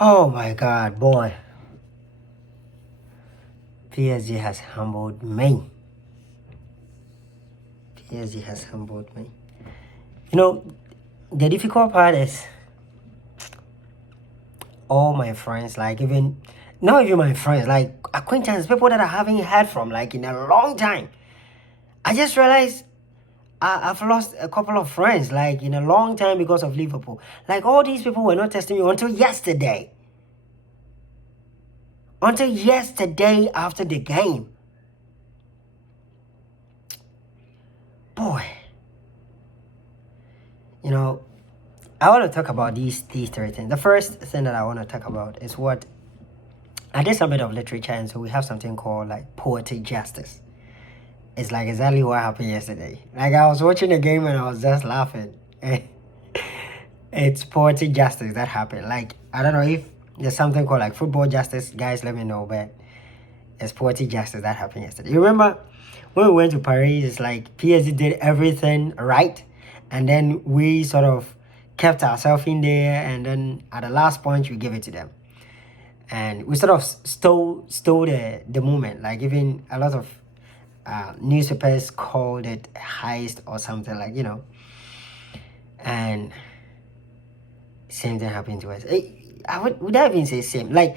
Oh my God, boy. PSG has humbled me. PSG has humbled me. You know, the difficult part is all my friends, like even not even my friends, like acquaintances, people that I haven't heard from like in a long time. I just realized I've lost a couple of friends like in a long time because of Liverpool. Like all these people were not testing me until yesterday. Until yesterday after the game. Boy. You know, I want to talk about these three things. The first thing that I want to talk about is what I did some bit of literature, and so we have something called like poetic justice. It's like exactly what happened yesterday. Like I was watching the game and I was just laughing. It's poetic justice that happened. Like I don't know if there's something called like football justice. Guys, let me know. But it's poetic justice that happened yesterday. You remember when we went to Paris? It's like PSG did everything right, and then we sort of kept ourselves in there, and then at the last point we gave it to them, and we sort of stole the moment. Like even a lot of newspapers called it heist or something, like and same thing happened to us. Would I even say same? Like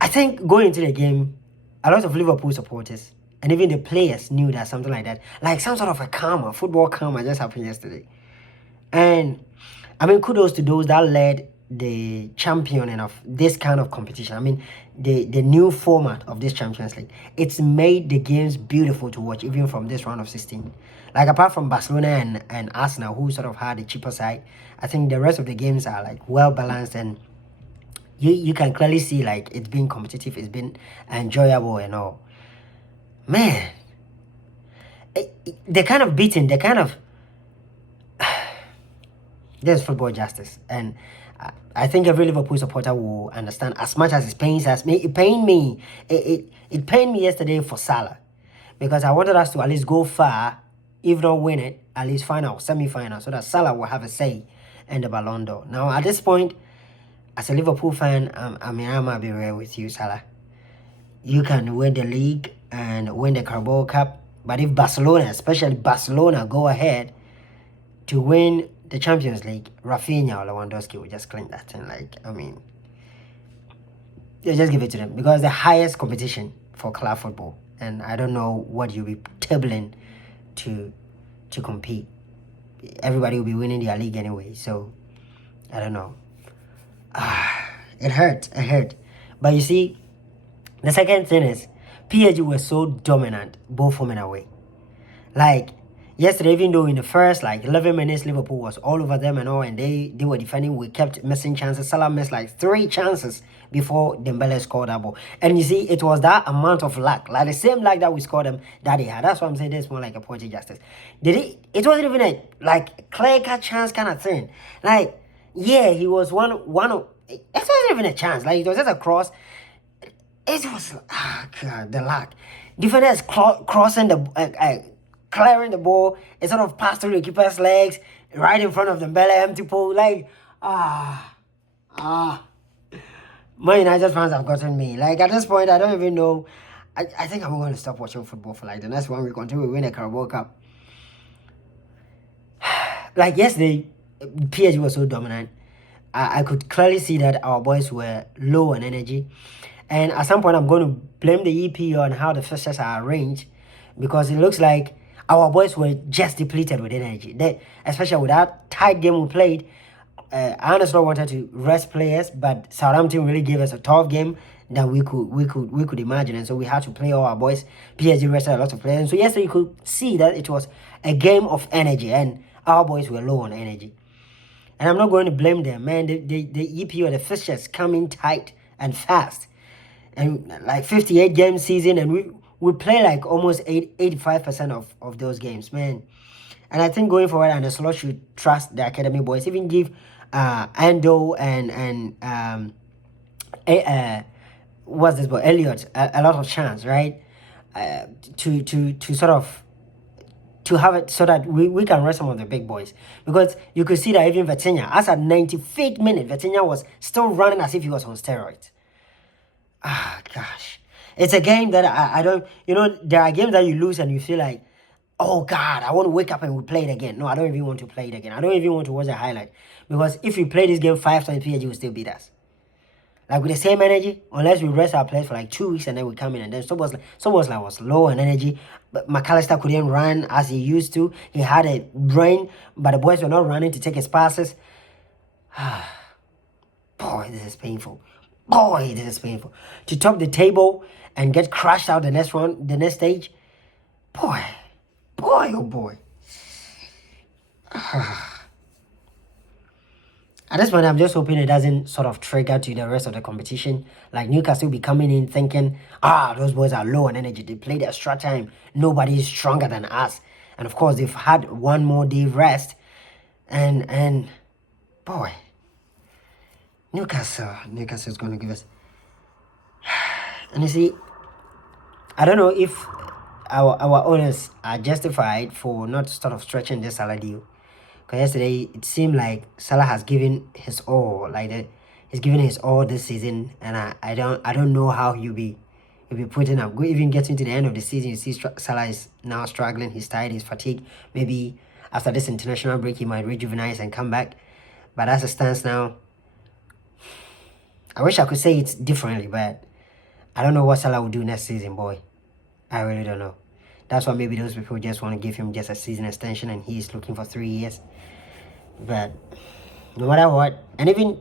I think going into the game, a lot of Liverpool supporters and even the players knew that something like that, like some sort of a karma, football karma, just happened yesterday. And I mean, kudos to those that led the championing of this kind of competition. I mean, the new format of this Champions League. It's made the games beautiful to watch, even from this round of 16. Like apart from Barcelona and Arsenal, who sort of had the cheaper side, I think the rest of the games are like well balanced, and you can clearly see like it's been competitive, it's been enjoyable and all. Man, the kind of beating, the kind of there's football justice, and I think every Liverpool supporter will understand. As much as it pains us, it pained me. It pained me yesterday for Salah, because I wanted us to at least go far, if not win it, at least final, semi-final, so that Salah will have a say in the Ballon d'Or. Now at this point, as a Liverpool fan, I mean I might be real with you, Salah. You can win the league and win the Carabao Cup, but if Barcelona, especially Barcelona, go ahead to win the Champions League, Rafinha or Lewandowski will just claim that. And like, I mean, they just give it to them because the highest competition for club football. And I don't know what you'll be tabling to compete. Everybody will be winning their league anyway. So I don't know. It hurt. It hurt. But you see, the second thing is PSG were so dominant both home and away. Like yesterday, even though in the first like 11 minutes Liverpool was all over them and all, and they were defending, we kept missing chances. Salah missed like 3 chances before Dembele scored that ball. And you see, it was that amount of luck, like the same luck that we scored them that they had. That's why I'm saying this more like a poetic justice. It wasn't even a like clear cut chance kind of thing. Like yeah, he was one of it wasn't even a chance. Like it was just a cross. It was God, the luck. Defenders crossing the clearing the ball, it sort of passed through the keeper's legs, right in front of the Bella empty pole. Like, Man United fans have gotten me. Like, at this point, I don't even know. I think I'm going to stop watching football for like the next 1 week until we win a Carabao Cup. Like, yesterday, PSG was so dominant. I could clearly see that our boys were low on energy. And at some point, I'm going to blame the EP on how the fixtures are arranged, because it looks like our boys were just depleted with energy. Especially with that tight game we played. Arne wanted to rest players, but Southampton really gave us a tough game that we could imagine, and so we had to play all our boys. PSG rested a lot of players, and so yesterday you could see that it was a game of energy, and our boys were low on energy. And I'm not going to blame them, man. The EP or the fixtures coming tight and fast, and like 58 game season, and we play like almost 85% of those games, man. And I think going forward, and the slot should trust the academy boys, even give Ando and what's this boy Elliot a lot of chance, right? To sort of to have it so that we can rest some of the big boys. Because you could see that even Vitinha, as at 95th minute, Vitinha was still running as if he was on steroids. Ah, gosh. It's a game that I don't, there are games that you lose and you feel like, oh God, I want to wake up and we play it again. No, I don't even want to play it again. I don't even want to watch a highlight. Because if we play this game 5 times, PSG will still beat us. Like with the same energy, unless we rest our players for like 2 weeks and then we come in and then Szoboszlai was low on energy. But McAllister couldn't run as he used to. He had a brain, but the boys were not running to take his passes. Boy, this is painful. Boy, this is painful. To top the table and get crashed out the next stage. Boy, oh boy. At this point, I'm just hoping it doesn't sort of trigger to the rest of the competition. Like Newcastle will be coming in thinking, those boys are low on energy. They played extra time. Nobody is stronger than us. And of course, they've had one more day rest. And boy, Newcastle is going to give us. And you see, I don't know if our owners are justified for not sort of stretching this Salah deal. Because yesterday it seemed like Salah has given his all, he's given his all this season, and I don't know how he'll be putting up. Even getting to the end of the season, you see Salah is now struggling. He's tired, he's fatigued. Maybe after this international break, he might rejuvenate and come back. But as it stands now, I wish I could say it differently, but I don't know what Salah will do next season, boy. I really don't know. That's why maybe those people just want to give him just a season extension and he's looking for 3 years. But no matter what, and even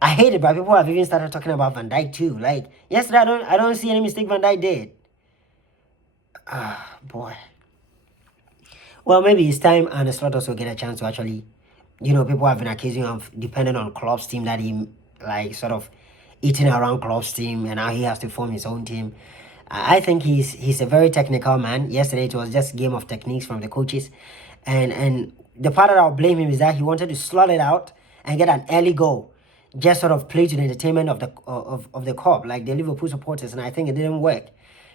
I hate it, but people have even started talking about Van Dijk too. Like yesterday, I don't see any mistake Van Dijk did. Boy. Well, maybe it's time and the slot also get a chance to actually, people have been accusing him of depending on Klopp's team, that he like sort of eating around Klopp's team and now he has to form his own team. I think he's a very technical man. Yesterday it was just a game of techniques from the coaches, and the part that I'll blame him is that he wanted to slot it out and get an early goal, just sort of play to the entertainment of the club, like the Liverpool supporters, and I think it didn't work.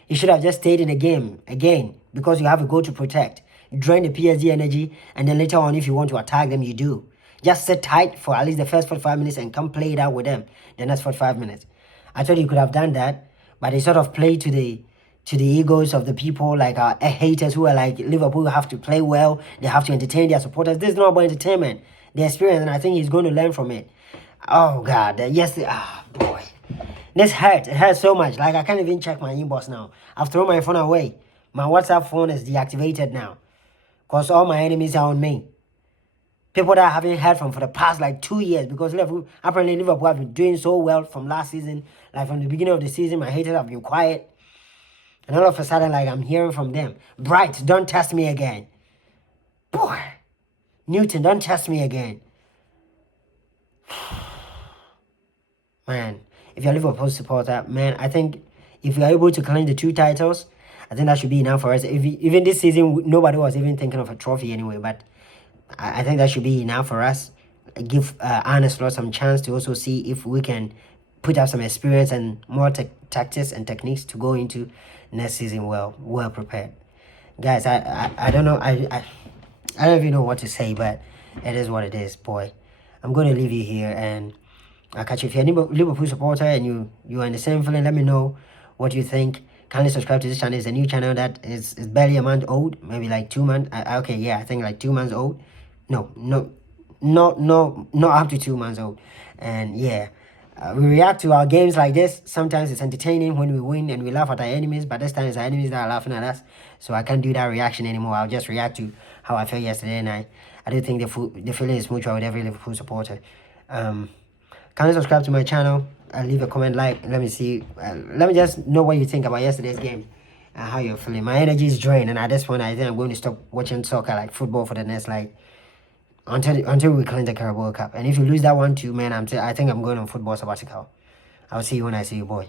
He should have just stayed in the game again because you have a goal to protect, drain the PSG energy, and then later on if you want to attack them, you do. Just sit tight for at least the first 45 minutes and come play it out with them the next 45 minutes. I thought you could have done that. But they sort of play to the egos of the people, like haters who are like, Liverpool have to play well. They have to entertain their supporters. This is not about entertainment. The experience, and I think he's going to learn from it. Oh, God. Boy. This hurts. It hurts so much. Like, I can't even check my inbox now. I've thrown my phone away. My WhatsApp phone is deactivated now. Because all my enemies are on me. People that I haven't heard from for the past like 2 years, because Liverpool have been doing so well from last season. Like from the beginning of the season, my haters have been quiet. And all of a sudden, like I'm hearing from them. Bright, don't test me again. Boy. Newton, don't test me again. Man, if you're a Liverpool supporter, man, I think if we are able to claim the 2 titles, I think that should be enough for us. Even this season, nobody was even thinking of a trophy anyway, but I think that should be enough for us. Give Arne Slot some chance to also see if we can put up some experience and more tactics and techniques to go into next season well prepared. Guys, I don't know. I don't even know what to say, but it is what it is, boy. I'm going to leave you here and I'll catch you. If you're a Liverpool supporter and you are in the same feeling, let me know what you think. Kindly subscribe to this channel. It's a new channel that is barely a month old, maybe like 2 months. Okay, yeah, I think like 2 months old. No, not up to 2 months old. And yeah, we react to our games like this. Sometimes it's entertaining when we win and we laugh at our enemies, but this time it's our enemies that are laughing at us. So I can't do that reaction anymore. I'll just react to how I felt yesterday, and I don't think the feeling is mutual with every Liverpool supporter. Kindly subscribe to my channel. Leave a comment, like. Let me see. Let me just know what you think about yesterday's game and how you're feeling. My energy is drained, and at this point, I think I'm going to stop watching soccer, like football, for the next until we clean the Carabao Cup. And if you lose that one too, man, I think I'm going on football sabbatical. I'll see you when I see you, boy.